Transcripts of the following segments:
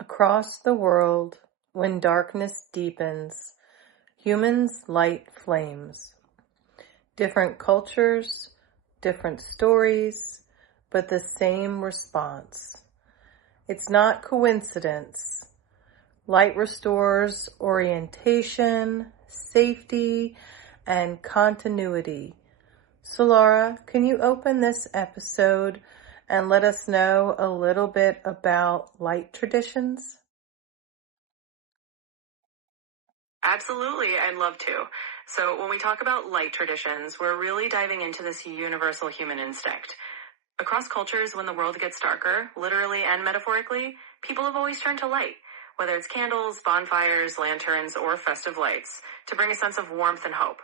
Across the world, when darkness deepens, humans light flames. Different cultures, different stories, but the same response. It's not coincidence. Light restores orientation, safety, and continuity. Solara, can you open this episode and let us know a little bit about light traditions? Absolutely, I'd love to. So when we talk about light traditions, we're really diving into this universal human instinct. Across cultures, when the world gets darker, literally and metaphorically, people have always turned to light, whether it's candles, bonfires, lanterns, or festive lights, to bring a sense of warmth and hope.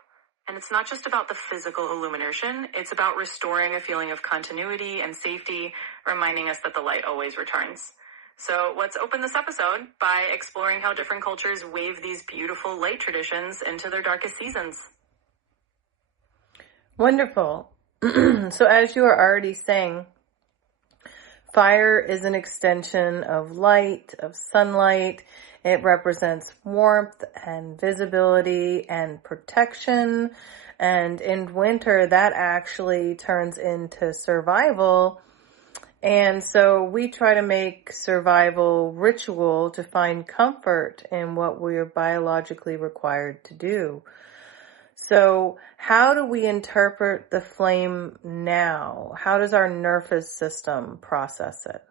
And it's not just about the physical illumination, it's about restoring a feeling of continuity and safety, reminding us that the light always returns. So let's open this episode by exploring how different cultures weave these beautiful light traditions into their darkest seasons. Wonderful. So as you are already saying, fire is an extension of light, of sunlight. It represents warmth and visibility and protection. And in winter, that actually turns into survival. And so we try to make survival ritual to find comfort in what we are biologically required to do. So how do we interpret the flame now? How does our nervous system process it?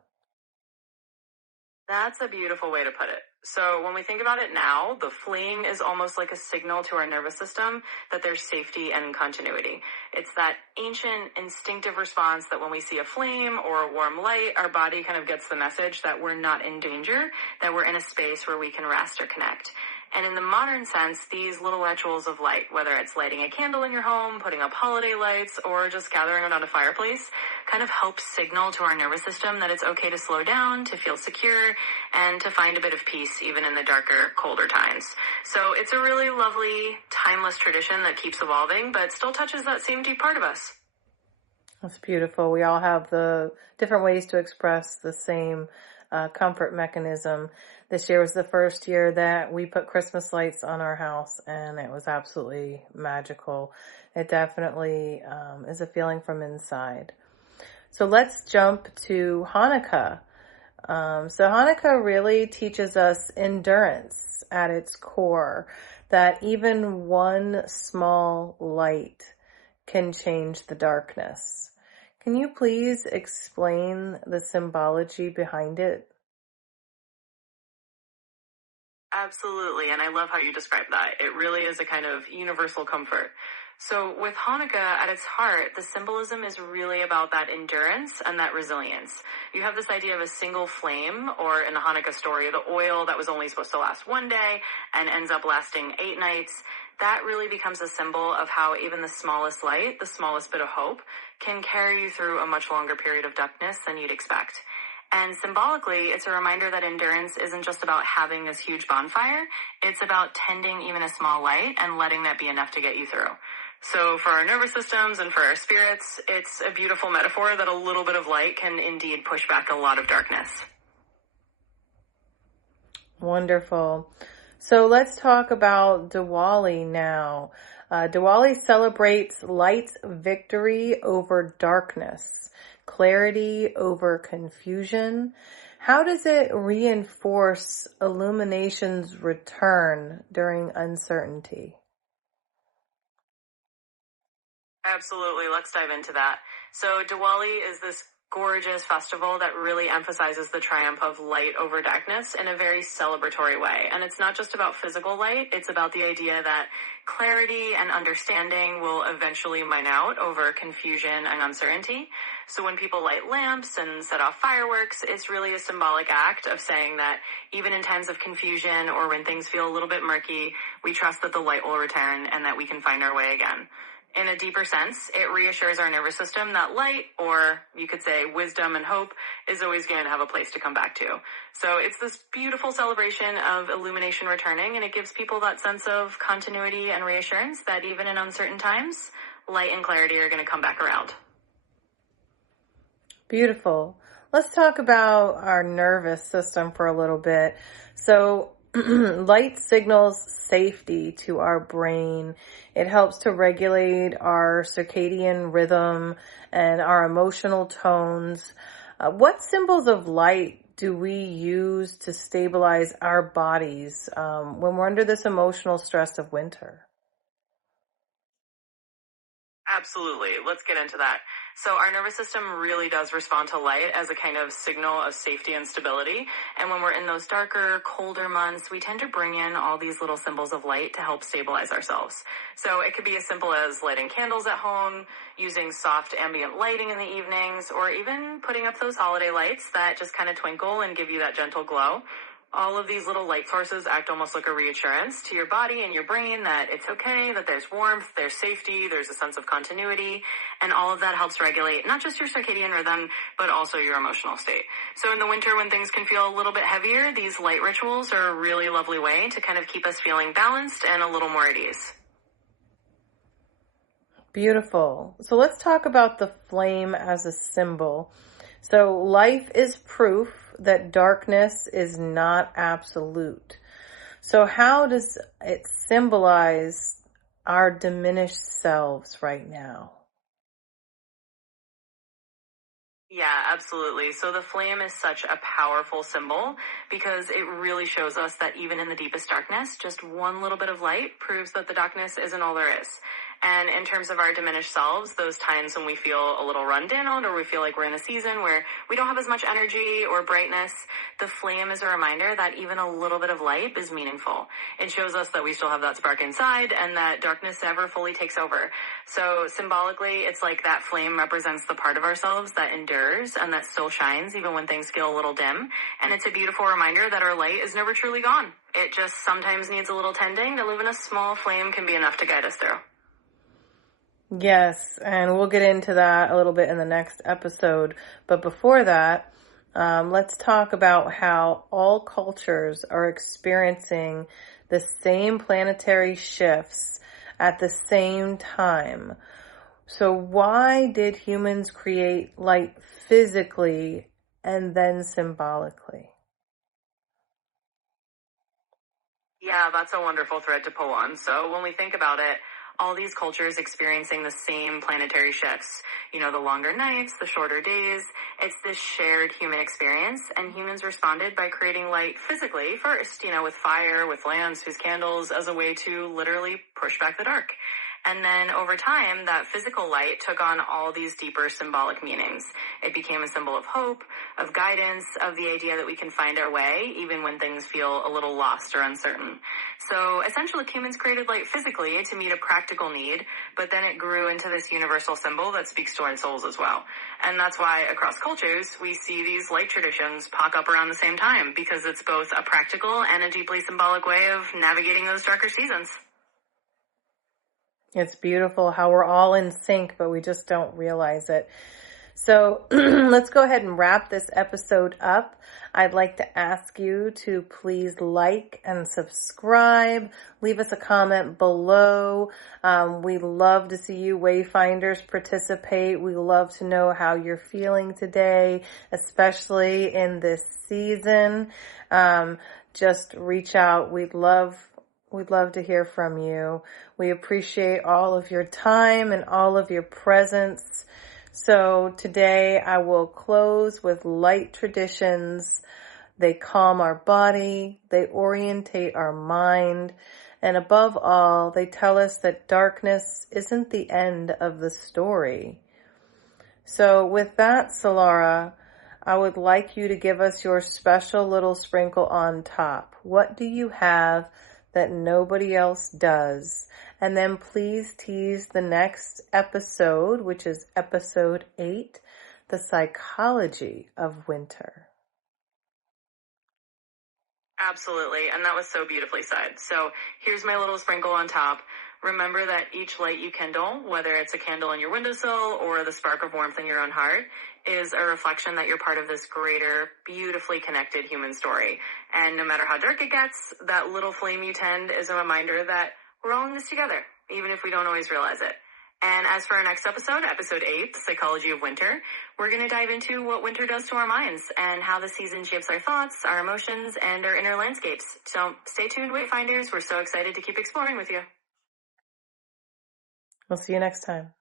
That's a beautiful way to put it. So when we think about it now, the flame is almost like a signal to our nervous system that there's safety and continuity. It's that ancient instinctive response that when we see a flame or a warm light, our body kind of gets the message that we're not in danger, that we're in a space where we can rest or connect. And in the modern sense, these little rituals of light, whether it's lighting a candle in your home, putting up holiday lights, or just gathering around a fireplace, kind of help signal to our nervous system that it's okay to slow down, to feel secure, and to find a bit of peace even in the darker, colder times. So it's a really lovely, timeless tradition that keeps evolving, but still touches that same deep part of us. That's beautiful. We all have the different ways to express the same comfort mechanism. This year was the first year that we put Christmas lights on our house, and it was absolutely magical. It definitely is a feeling from inside. So let's jump to Hanukkah. So Hanukkah really teaches us endurance at its core, that even one small light can change the darkness. Can you please explain the symbology behind it? Absolutely, and I love how you describe that. It really is a kind of universal comfort. So with Hanukkah at its heart, the symbolism is really about that endurance and that resilience. You have this idea of a single flame, or in the Hanukkah story, the oil that was only supposed to last one day and ends up lasting 8 nights. That really becomes a symbol of how even the smallest light, the smallest bit of hope, can carry you through a much longer period of darkness than you'd expect. And symbolically, it's a reminder that endurance isn't just about having this huge bonfire. It's about tending even a small light and letting that be enough to get you through. So for our nervous systems and for our spirits, it's a beautiful metaphor that a little bit of light can indeed push back a lot of darkness. Wonderful. So let's talk about Diwali now. Diwali celebrates light's victory over darkness, clarity over confusion. How does it reinforce illumination's return during uncertainty? Absolutely. Let's dive into that. So Diwali is this gorgeous festival that really emphasizes the triumph of light over darkness in a very celebratory way. And it's not just about physical light. It's about the idea that clarity and understanding will eventually win out over confusion and uncertainty. So when people light lamps and set off fireworks, it's really a symbolic act of saying that even in times of confusion or when things feel a little bit murky, we trust that the light will return and that we can find our way again. In a deeper sense, it reassures our nervous system that light, or you could say wisdom and hope, is always going to have a place to come back to. So it's this beautiful celebration of illumination returning, and it gives people that sense of continuity and reassurance that even in uncertain times, light and clarity are going to come back around. Beautiful. let's talk about our nervous system for a little bit. So, light signals safety to our brain. It helps to regulate our circadian rhythm and our emotional tones. What symbols of light do we use to stabilize our bodies when we're under this emotional stress of winter? Absolutely. Let's get into that. So our nervous system really does respond to light as a kind of signal of safety and stability. And when we're in those darker, colder months, we tend to bring in all these little symbols of light to help stabilize ourselves. So it could be as simple as lighting candles at home, using soft ambient lighting in the evenings, or even putting up those holiday lights that just kind of twinkle and give you that gentle glow. All of these little light sources act almost like a reassurance to your body and your brain that it's okay, that there's warmth, there's safety, there's a sense of continuity, and all of that helps regulate not just your circadian rhythm, but also your emotional state. So in the winter, when things can feel a little bit heavier, these light rituals are a really lovely way to kind of keep us feeling balanced and a little more at ease. Beautiful. So let's talk about the flame as a symbol. So life is proof that darkness is not absolute. So how does it symbolize our diminished selves right now? Yeah, absolutely. So the flame is such a powerful symbol because it really shows us that even in the deepest darkness, just one little bit of light proves that the darkness isn't all there is. And in terms of our diminished selves, those times when we feel a little run down or we feel like we're in a season where we don't have as much energy or brightness, the flame is a reminder that even a little bit of light is meaningful. It shows us that we still have that spark inside and that darkness never fully takes over. So symbolically, it's like that flame represents the part of ourselves that endures and that still shines even when things feel a little dim. And it's a beautiful reminder that our light is never truly gone. It just sometimes needs a little tending. To live in a small flame can be enough to guide us through. Yes, and we'll get into that a little bit in the next episode. But before that, let's talk about how all cultures are experiencing the same planetary shifts at the same time. So why did humans create light physically and then symbolically? Yeah, that's a wonderful thread to pull on. So when we think about it, all these cultures experiencing the same planetary shifts, the longer nights, the shorter days, it's this shared human experience, and humans responded by creating light physically first, with fire, with lamps, with candles, as a way to literally push back the dark. And then over time, that physical light took on all these deeper symbolic meanings. It became a symbol of hope, of guidance, of the idea that we can find our way even when things feel a little lost or uncertain. So essentially, humans created light physically to meet a practical need, but then it grew into this universal symbol that speaks to our souls as well. And that's why across cultures, we see these light traditions pop up around the same time, because it's both a practical and a deeply symbolic way of navigating those darker seasons. It's beautiful how we're all in sync, but we just don't realize it. So let's go ahead and wrap this episode up. I'd like to ask you to please like and subscribe. Leave us a comment below. We love to see you Wayfinders participate. We love to know how you're feeling today, especially in this season. Just reach out. We'd love to hear from you. We appreciate all of your time and all of your presence. So today I will close with light traditions. They calm our body, they orientate our mind, and above all, they tell us that darkness isn't the end of the story. So with that, Solara, I would like you to give us your special little sprinkle on top. What do you have that nobody else does? And then please tease the next episode, which is episode 8, the psychology of winter. Absolutely, and that was so beautifully said. So here's my little sprinkle on top. Remember that each light you kindle, whether it's a candle on your windowsill or the spark of warmth in your own heart, is a reflection that you're part of this greater, beautifully connected human story. And no matter how dark it gets, that little flame you tend is a reminder that we're all in this together, even if we don't always realize it. And as for our next episode, episode 8, The Psychology of Winter, we're going to dive into what winter does to our minds and how the season shapes our thoughts, our emotions, and our inner landscapes. So stay tuned, Wayfinders. We're so excited to keep exploring with you. We'll see you next time.